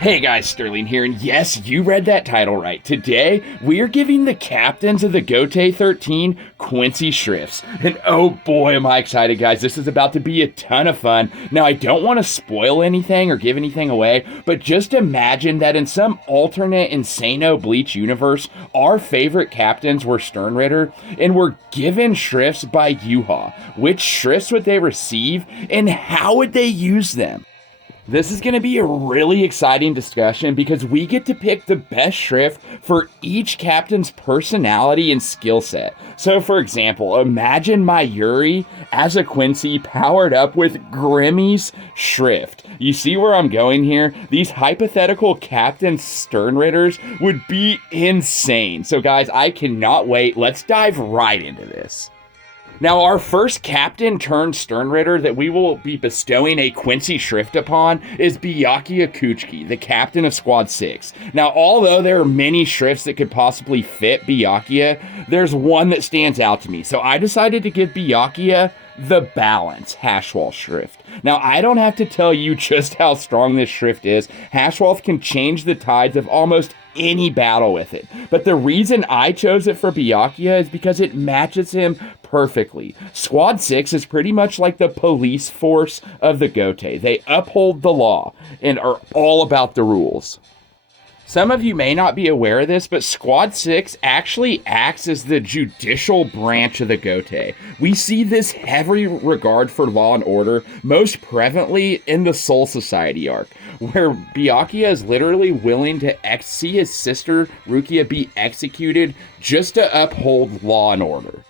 Hey guys, Sterling here, and yes, you read that title right. Today, we are giving the captains of the Gotei 13 Quincy Schrifts. And oh boy, am I excited, guys. This is about to be a ton of fun. Now, I don't want to spoil anything or give anything away, but just imagine that in some alternate Insano Bleach universe, our favorite captains were Sternritter and were given Schrifts by Ywach. Which Schrifts would they receive, and how would they use them? This is going to be a really exciting discussion because we get to pick the best shrift for each captain's personality and skill set. So for example, imagine Myori as a Quincy powered up with Grimmy's shrift. You see where I'm going here? These hypothetical captain Sternritters would be insane. So guys, I cannot wait. Let's dive right into this. Now, our first captain turned Sternritter that we will be bestowing a Quincy Shrift upon is Byakuya, the captain of Squad 6. Now, although there are many Shrifts that could possibly fit Byakuya, there's one that stands out to me. So I decided to give Byakuya the Balance Hashwall Shrift. Now, I don't have to tell you just how strong this Shrift is. Hashwall can change the tides of almost any battle with it. But the reason I chose it for Byakuya is because it matches him perfectly. Squad 6 is pretty much like the police force of the Gotei. They uphold the law and are all about the rules. Some of you may not be aware of this, but Squad 6 actually acts as the judicial branch of the Gotei. We see this heavy regard for law and order most prevalently in the Soul Society arc, where Byakuya is literally willing to see his sister Rukia be executed just to uphold law and order.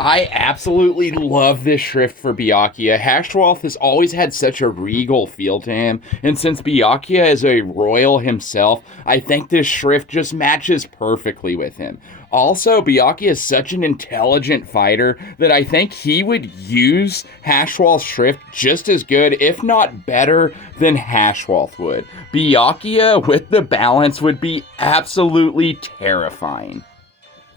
I absolutely love this shrift for Byakuya. Hashwolf has always had such a regal feel to him, and since Byakuya is a royal himself, I think this shrift just matches perfectly with him. Also, Byakuya is such an intelligent fighter that I think he would use Hashwolf's shrift just as good, if not better, than Hashwolf would. Byakuya with the Balance would be absolutely terrifying.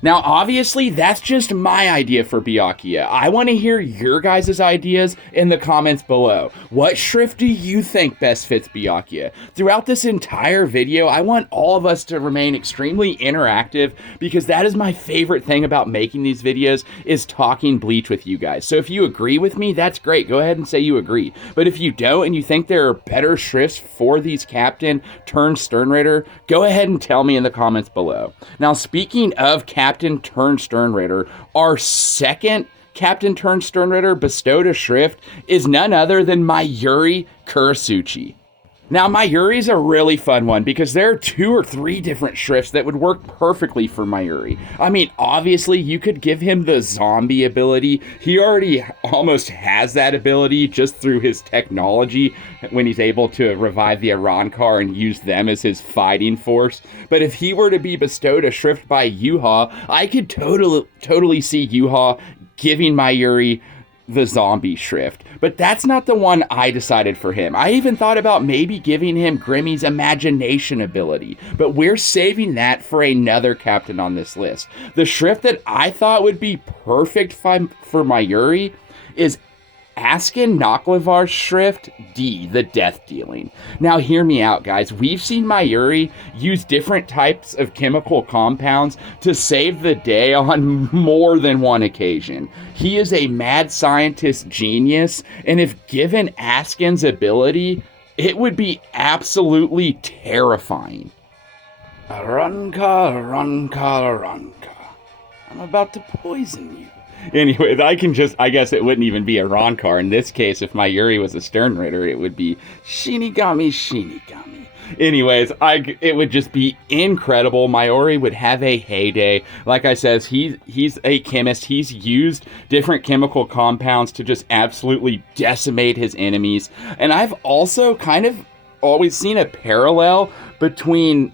Now, obviously, that's just my idea for Byakuya. I want to hear your guys' ideas in the comments below. What shrift do you think best fits Byakuya? Throughout this entire video, I want all of us to remain extremely interactive because that is my favorite thing about making these videos is talking Bleach with you guys. So if you agree with me, that's great. Go ahead and say you agree. But if you don't and you think there are better shrifts for these captain turned Sternritter, go ahead and tell me in the comments below. Now, speaking of captain turned Sternritter, our second captain turned Sternritter bestowed a shrift is none other than Myori Kurasuchi. Now, Myori is a really fun one because there are 2 or 3 different shrifts that would work perfectly for Myori. I mean, obviously, you could give him the zombie ability. He already almost has that ability just through his technology when he's able to revive the Arankar and use them as his fighting force. But if he were to be bestowed a shrift by Ywach, I could totally see Ywach giving Myori the zombie shrift. But that's not the one I decided for him. I even thought about maybe giving him Grimmy's imagination ability, but we're saving that for another captain on this list. The shrift that I thought would be perfect for Myori is Askin Naklevar's shrift D, the death dealing. Now hear me out, guys. We've seen Myori use different types of chemical compounds to save the day on more than one occasion. He is a mad scientist genius, and if given Askin's ability, it would be absolutely terrifying. Arranca, Arranca, Arranca. I'm about to poison you. Anyways, I guess it wouldn't even be a Arankar. In this case, if Myori was a Sternritter, it would be Shinigami, Shinigami. Anyways, it would just be incredible. Myori would have a heyday. Like I said, he's a chemist. He's used different chemical compounds to just absolutely decimate his enemies. And I've also kind of always seen a parallel between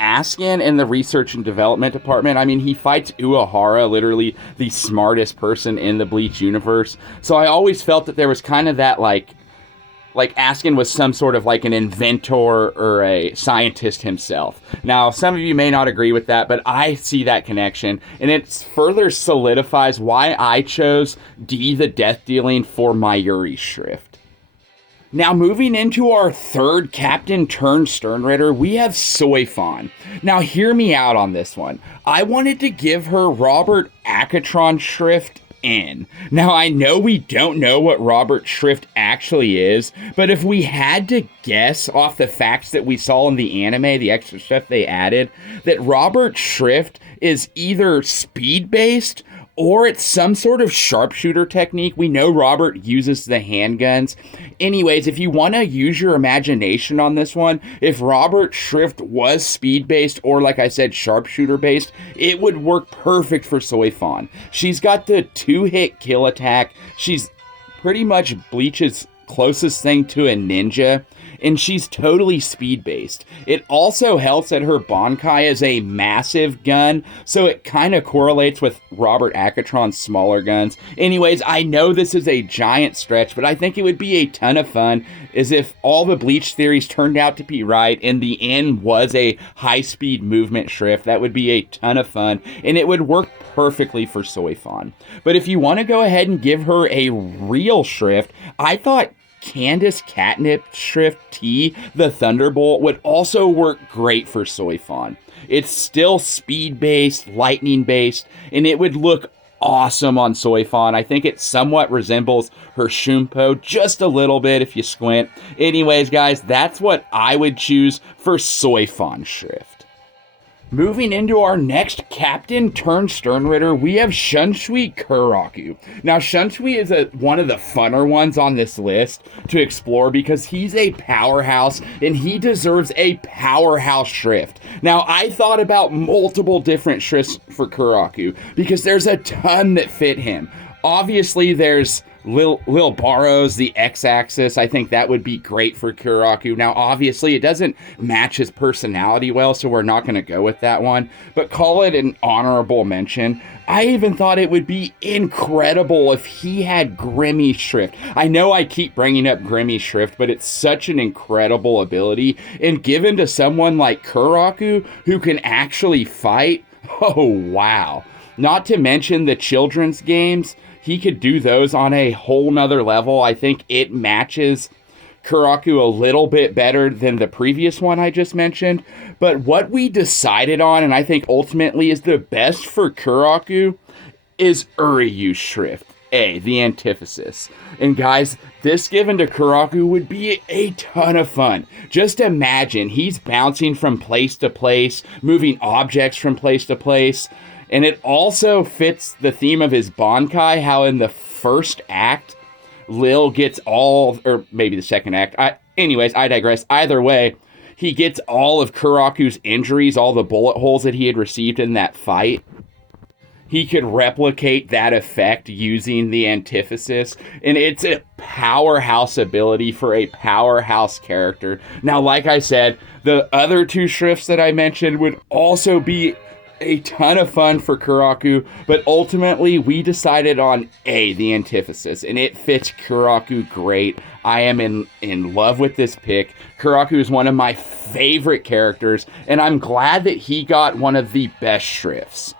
Askin in the research and development department. I mean, he fights Uehara, literally the smartest person in the Bleach universe. So I always felt that there was kind of that like Askin was some sort of like an inventor or a scientist himself. Now, some of you may not agree with that, but I see that connection, and it further solidifies why I chose D, the death dealing, for Myori shrift. Now, moving into our third captain turned Sternritter, we have Soyon. Now, hear me out on this one. I wanted to give her Robert Akatron Schrift N. Now, I know we don't know what Robert Schrift actually is, but if we had to guess off the facts that we saw in the anime, the extra stuff they added, that Robert Schrift is either speed-based or it's some sort of sharpshooter technique. We know Robert uses the handguns. Anyways, if you want to use your imagination on this one, if Robert Schrift was speed-based or, like I said, sharpshooter-based, it would work perfect for Soyon. She's got the 2-hit kill attack. She's pretty much Bleach's closest thing to a ninja, and she's totally speed-based. It also helps that her Bankai is a massive gun, so it kind of correlates with Robert Akatron's smaller guns. Anyways, I know this is a giant stretch, but I think it would be a ton of fun as if all the Bleach theories turned out to be right, and the end was a high-speed movement Schrift. That would be a ton of fun, and it would work perfectly for Soyon. But if you want to go ahead and give her a real Schrift, I thought Candace Catnip Schrift T, the Thunderbolt, would also work great for Soyon. It's still speed-based, lightning-based, and it would look awesome on Soyon. I think it somewhat resembles her Shumpo just a little bit if you squint. Anyways, guys, that's what I would choose for Soyon Schrift. Moving into our next captain turned Sternritter, we have Shunshui Kuraku. Now, Shunshui is one of the funner ones on this list to explore because he's a powerhouse and he deserves a powerhouse Schrift. Now, I thought about multiple different Schrifts for Kuraku because there's a ton that fit him. Obviously, there's Lil Barrows, the X-axis. I think that would be great for Kuraku. Now, obviously, it doesn't match his personality well, so we're not going to go with that one. But call it an honorable mention. I even thought it would be incredible if he had Grimmy Schrift. I know I keep bringing up Grimmy Schrift, but it's such an incredible ability. And given to someone like Kuraku, who can actually fight, oh, wow. Not to mention the children's games. He could do those on a whole nother level. I think it matches Kuraku a little bit better than the previous one I just mentioned. But what we decided on, and I think ultimately is the best for Kuraku, is Uryu Schrift, the antithesis. And guys, this given to Kuraku would be a ton of fun. Just imagine he's bouncing from place to place, moving objects from place to place. And it also fits the theme of his Bankai, how in the first act, Lil gets all, or maybe the second act. Anyways, I digress. Either way, he gets all of Kuraku's injuries, all the bullet holes that he had received in that fight. He could replicate that effect using the antithesis, and it's a powerhouse ability for a powerhouse character. Now, like I said, the other two Schrifts that I mentioned would also be a ton of fun for Kuraku, but ultimately we decided on the antithesis, and it fits Kuraku great. I am in love with this pick. Kuraku is one of my favorite characters, and I'm glad that he got one of the best Schrifts.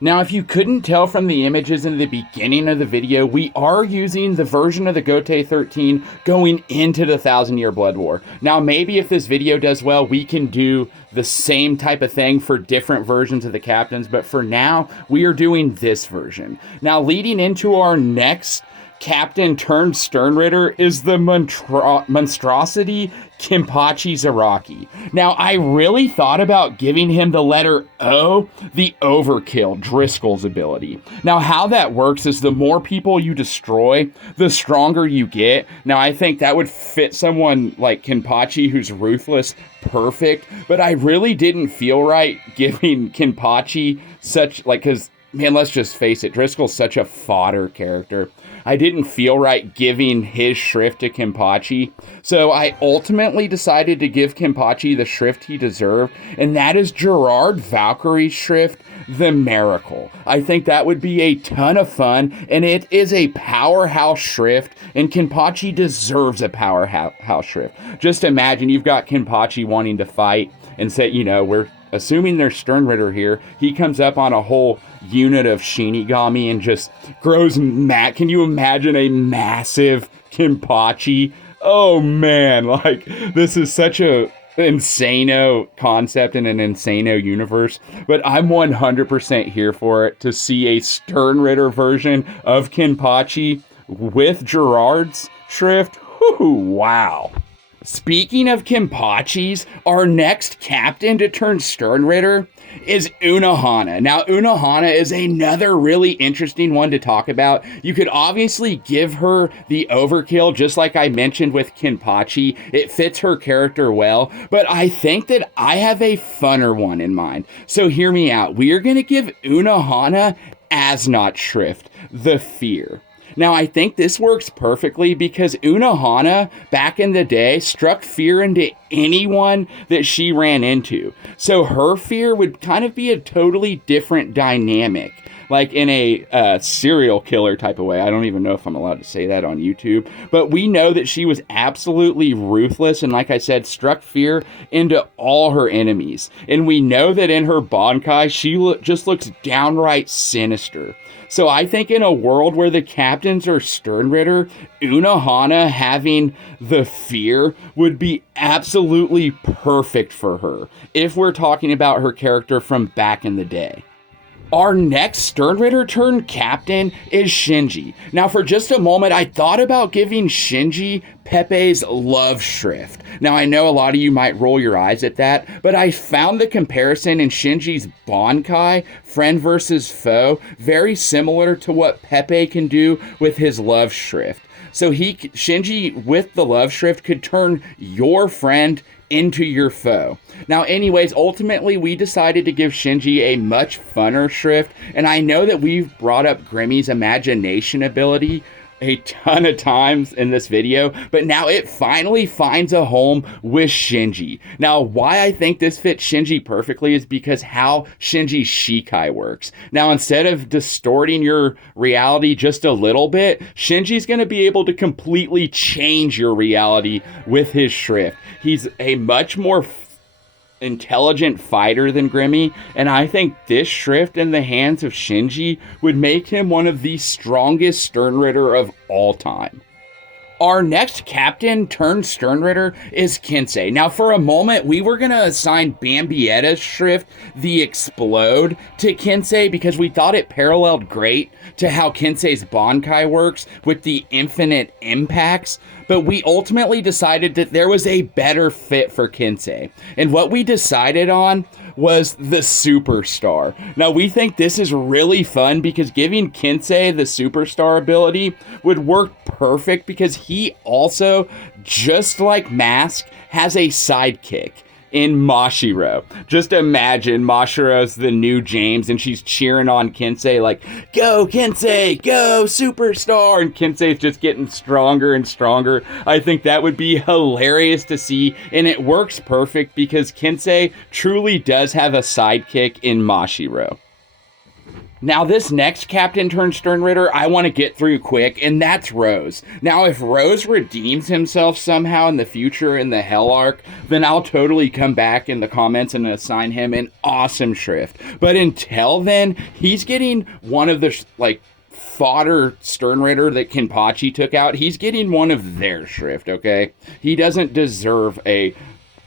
Now, if you couldn't tell from the images in the beginning of the video, we are using the version of the Gotei 13 going into the 1,000-Year Blood War. Now, maybe if this video does well, we can do the same type of thing for different versions of the captains, but for now, we are doing this version. Now, leading into our next captain turned Sternritter is the monstrosity Kimachi Zaraki. Now, I really thought about giving him the letter O, the overkill, Driscoll's ability. Now, how that works is the more people you destroy, the stronger you get. Now, I think that would fit someone like Kimachi, who's ruthless, perfect, but I really didn't feel right giving Kimachi such, because, man, let's just face it, Driscoll's such a fodder character. I didn't feel right giving his Schrift to Kimachi, so I ultimately decided to give Kimachi the Schrift he deserved, and that is Gerard Valkyrie's Schrift, the Miracle. I think that would be a ton of fun, and it is a powerhouse Schrift, and Kimachi deserves a powerhouse Schrift. Just imagine you've got Kimachi wanting to fight and say, we're assuming there's Sternritter here, he comes up on a whole unit of Shinigami and just grows mad. Can you imagine a massive Kimachi Oh man, like this is such a insano concept in an insano universe, but I'm 100% here for it to see a Sternritter version of Kinpachi with Gerard's shrift. Whew, wow. Speaking of Kinpachis, our next captain to turn Sternritter is Unohana. Now, Unohana is another really interesting one to talk about. You could obviously give her the overkill, just like I mentioned with Kinpachi. It fits her character well, but I think that I have a funner one in mind. So hear me out. We are going to give Unohana as not shrift, the fear. Now, I think this works perfectly because Unohana, back in the day, struck fear into anyone that she ran into. So her fear would kind of be a totally different dynamic, like in a serial killer type of way. I don't even know if I'm allowed to say that on YouTube, but we know that she was absolutely ruthless and, like I said, struck fear into all her enemies. And we know that in her Bankai, she just looks downright sinister. So I think in a world where the captains are Sternritter, Unohana having the fear would be absolutely perfect for her, if we're talking about her character from back in the day. Our next Sternritter turned captain is Shinji. Now, for just a moment, I thought about giving Shinji Pepe's love shrift. Now, I know a lot of you might roll your eyes at that, but I found the comparison in Shinji's Bankai, friend versus foe, very similar to what Pepe can do with his love shrift. So Shinji, with the love shrift, could turn your friend into your foe. Now, anyways, ultimately, we decided to give Shinji a much funner shrift, and I know that we've brought up Grimmy's imagination ability a ton of times in this video, but now it finally finds a home with Shinji. Now, why I think this fits Shinji perfectly is because how Shinji's Shikai works. Now, instead of distorting your reality just a little bit, Shinji's going to be able to completely change your reality with his shrift. He's a much more intelligent fighter than Grimmy, and I think this shrift in the hands of Shinji would make him one of the strongest Sternritter of all time. Our next captain turned Sternritter is Kinsei. Now, for a moment, we were going to assign Bambietta's shrift, the Explode, to Kinsei because we thought it paralleled great to how Kinsei's Bankai works with the infinite impacts, but we ultimately decided that there was a better fit for Kinsei. And what we decided on was the Superstar. Now, we think this is really fun because giving Kinsei the Superstar ability would work perfect because he also, just like Mask, has a sidekick in Mashiro. Just imagine Mashiro's the new James and she's cheering on Kinsei like, "Go Kinsei, go Superstar!" And Kinsei's just getting stronger and stronger. I think that would be hilarious to see, and it works perfect because Kinsei truly does have a sidekick in Mashiro. Now, this next captain turned Sternritter I want to get through quick, and that's Rose. Now, if Rose redeems himself somehow in the future in the Hell Arc, then I'll totally come back in the comments and assign him an awesome shrift. But until then, he's getting one of the, fodder Sternritter that Kinpachi took out. He's getting one of their shrift, okay? He doesn't deserve a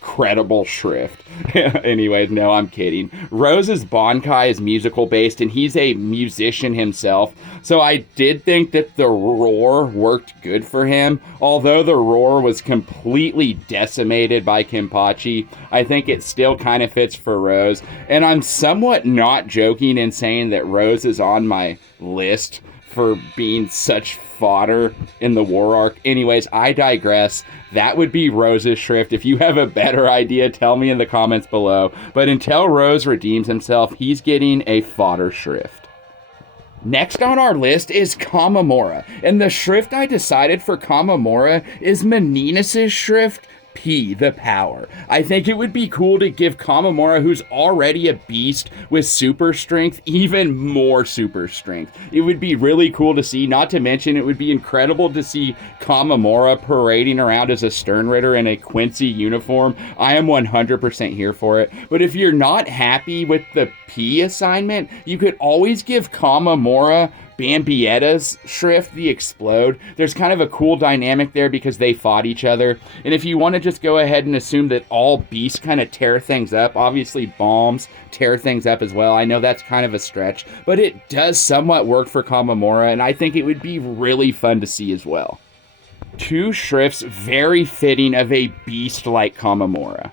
credible shrift. Anyway, no, I'm kidding. Rose's Bankai is musical based and he's a musician himself, so I did think that the roar worked good for him. Although the roar was completely decimated by Kinpachi, I think it still kind of fits for Rose, and I'm somewhat not joking in saying that Rose is on my list for being such fodder in the war arc. Anyways, I digress. That would be Rose's shrift. If you have a better idea, tell me in the comments below. But until Rose redeems himself, he's getting a fodder shrift. Next on our list is Kamamura, and the shrift I decided for Kamamura is Meninus' shrift, P, the power. I think it would be cool to give Kamamura, who's already a beast with super strength, even more super strength. It would be really cool to see, not to mention it would be incredible to see Kamamura parading around as a Sternritter in a Quincy uniform. I am 100% here for it. But if you're not happy with the P assignment, you could always give Kamamura Bambietta's Shrift, the Explode. There's kind of a cool dynamic there because they fought each other. And if you want to just go ahead and assume that all beasts kind of tear things up, obviously bombs tear things up as well. I know that's kind of a stretch, but it does somewhat work for Kamura, and I think it would be really fun to see as well. 2 Shrifts very fitting of a beast like Kamura.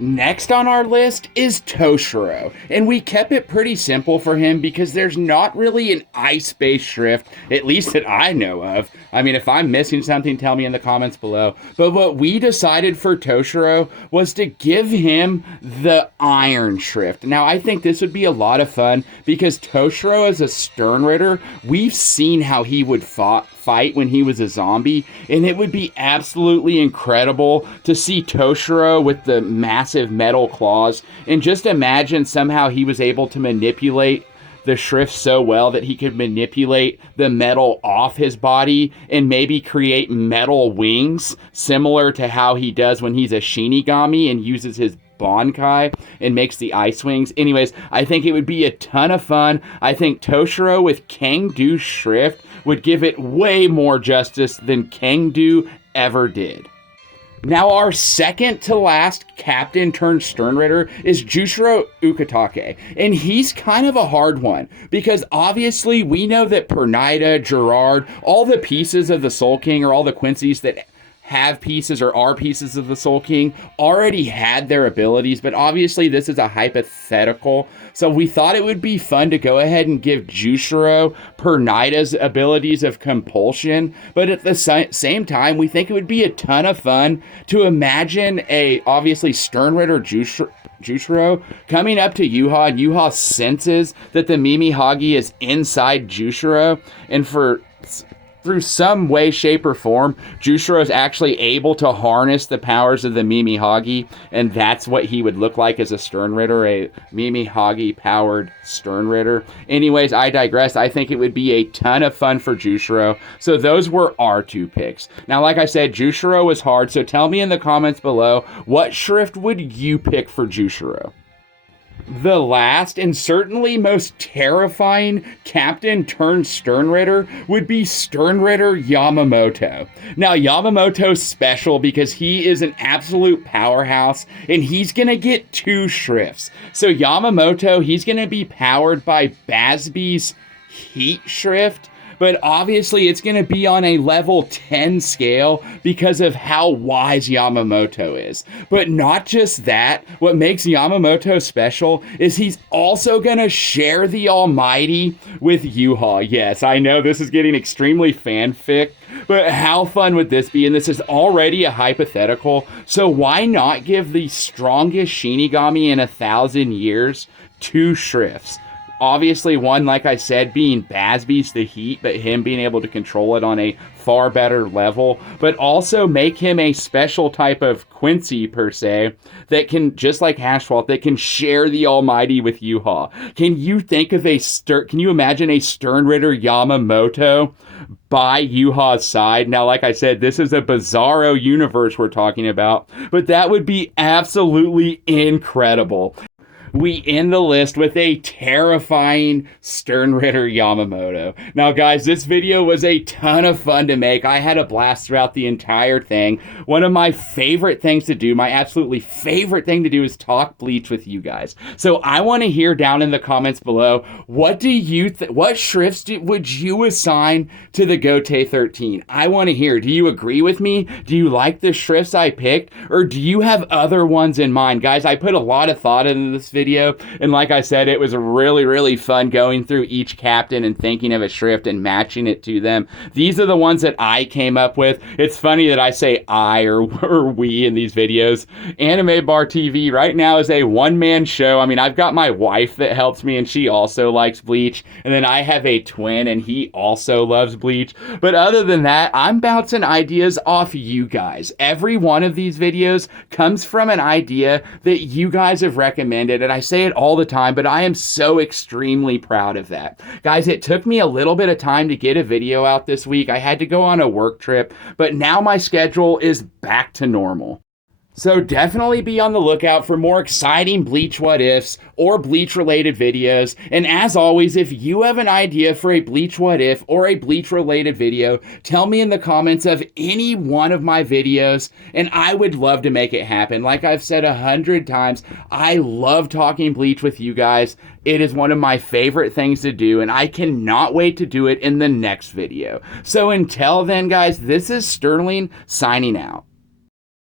Next on our list is Toshiro, and we kept it pretty simple for him because there's not really an ice-based Shrift, at least that I know of. I mean, if I'm missing something, tell me in the comments below. But what we decided for Toshiro was to give him the Iron Shrift. Now, I think this would be a lot of fun because Toshiro as a Sternritter, we've seen how he would fight when he was a zombie, and it would be absolutely incredible to see Toshiro with the massive metal claws, and just imagine somehow he was able to manipulate the Shrift so well that he could manipulate the metal off his body and maybe create metal wings similar to how he does when he's a Shinigami and uses his Bankai and makes the ice wings. Anyways, I think it would be a ton of fun. I think Toshiro with Kangdo's Shrift would give it way more justice than Kangdo ever did. Now, our second to last captain turned Sternritter is Jushiro Ukitake, and he's kind of a hard one because obviously we know that Pernida, Gerard, all the pieces of the Soul King, or all the Quincy's that have pieces or are pieces of the Soul King already had their abilities, but obviously this is a hypothetical, so we thought it would be fun to go ahead and give Jushiro Pernida's abilities of compulsion, but at the same time, we think it would be a ton of fun to imagine a, obviously, Sternritter Jushiro coming up to Yuha, and Yuha senses that the Mimihagi is inside Jushiro, and through some way, shape, or form, Jushiro is actually able to harness the powers of the Mimihagi, and that's what he would look like as a Sternritter, a Mimihagi-powered Sternritter. Anyways, I digress. I think it would be a ton of fun for Jushiro, so those were our 2 picks. Now, like I said, Jushiro was hard, so tell me in the comments below, what Shrift would you pick for Jushiro? The last and certainly most terrifying captain turned Sternritter would be Sternritter Yamamoto. Now, Yamamoto's special because he is an absolute powerhouse, and he's going to get 2 Shrifts. So Yamamoto, he's going to be powered by Basby's Heat Shrift, but obviously it's going to be on a level 10 scale because of how wise Yamamoto is. But not just that, what makes Yamamoto special is he's also going to share the Almighty with Yuha. Yes, I know this is getting extremely fanfic, but how fun would this be? And this is already a hypothetical, so why not give the strongest Shinigami in 1,000 years 2 Shrifts? Obviously, one, like I said, being Basby's the Heat, but him being able to control it on a far better level, but also make him a special type of Quincy, per se, that can, just like Hashwalt, that can share the Almighty with Yuha. Can you think of can you imagine a Sternritter Yamamoto by Yuha's side? Now, like I said, this is a bizarro universe we're talking about, but that would be absolutely incredible. We end the list with a terrifying Sternritter Yamamoto. Now, guys, this video was a ton of fun to make. I had a blast throughout the entire thing. One of my favorite things to do, my absolutely favorite thing to do, is talk Bleach with you guys. So I want to hear down in the comments below, what do you what Shrifts would you assign to the Gotei 13? I want to hear. Do you agree with me? Do you like the Shrifts I picked? Or do you have other ones in mind? Guys, I put a lot of thought into this video, and like I said, it was really, really fun going through each captain and thinking of a Shrift and matching it to them. These are the ones that I came up with. It's funny that I say I or we in these videos. Anime Bar TV right now is a one-man show. I mean, I've got my wife that helps me, and she also likes Bleach, and then I have a twin, and he also loves Bleach. But other than that, I'm bouncing ideas off you guys. Every one of these videos comes from an idea that you guys have recommended, and I say it all the time, but I am so extremely proud of that. Guys, it took me a little bit of time to get a video out this week. I had to go on a work trip, but now my schedule is back to normal. So definitely be on the lookout for more exciting Bleach what ifs or Bleach related videos. And as always, if you have an idea for a Bleach what if or a Bleach related video, tell me in the comments of any one of my videos and I would love to make it happen. Like I've said 100 times, I love talking Bleach with you guys. It is one of my favorite things to do, and I cannot wait to do it in the next video. So until then, guys, this is Sterling signing out.